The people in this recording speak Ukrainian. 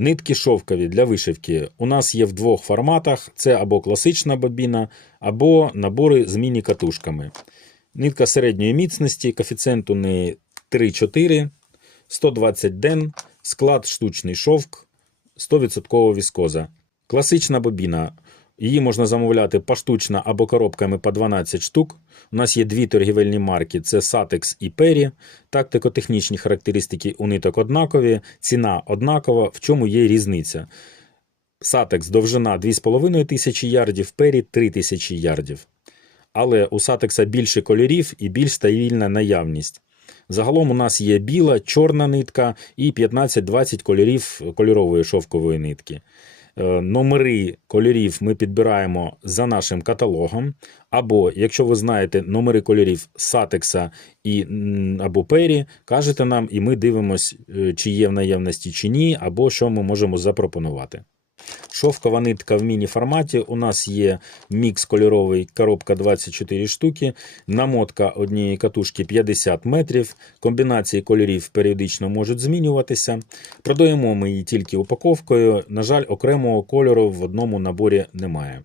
Нитки шовкові для вишивки у нас є в двох форматах: це або класична бобіна, або набори з міні-катушками. Нитка середньої міцності, коефіцієнт у неї 3-4, 120 ден, склад штучний шовк, 100% віскоза. Класична бобіна. Її можна замовляти поштучно або коробками по 12 штук. У нас є дві торгівельні марки: це Satex і Perry. Тактико-технічні характеристики у ниток однакові, ціна однакова. В чому є різниця? Satex довжина 2500 ярдів, Perry 3000 ярдів. Але у Satex більше кольорів і більш стабільна наявність. Загалом у нас є біла, чорна нитка і 15-20 кольорів кольорової шовкової нитки. Е, Номери кольорів ми підбираємо за нашим каталогом. Або, якщо ви знаєте номери кольорів Сатекса і або Пері, кажете нам, і ми дивимось, е, чи є в наявності чи ні, або що ми можемо запропонувати. Шовкова нитка в міні-форматі. У нас є мікс кольоровий, коробка 24 штуки, намотка однієї катушки 50 метрів. Комбінації кольорів періодично можуть змінюватися. Продаємо ми її тільки упаковкою. На жаль, окремого кольору в одному наборі немає.